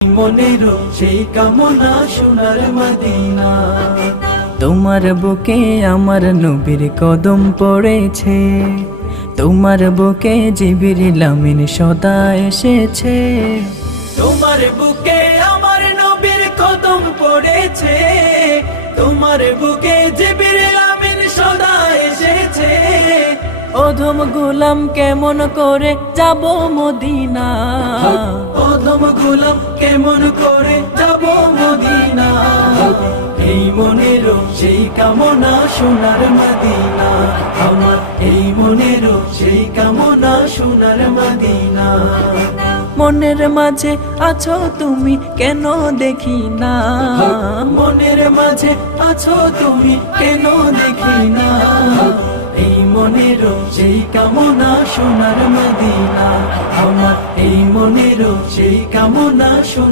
মনের সেই কামনা সোনার মদিনা। তোমার বুকে আমার নবীর কদম পড়েছে, তোমার বুকে জিবরিল আমিন সদা এসেছে। তোমার বুকে আমার নবীর কদম পড়েছে, তোমার বুকে জিবরিল আমিন সদা এসেছে। অধম গোলাম কেমন করে যাব মদিনা, অধম গোলাম কেমন করে যাব মদিনা। এই মনের সেই কামনা সোনার মদিনা, আমার এই মনের সেই কামনা সোনার মদিনা। মনের মাঝে আছো তুমি কেন দেখি না, মনের মাঝে আছো তুমি কেন দেখি না। এই মনের সেই কামনা সোনার মদিনা, আমার এই মনের সেই কামনা সোনার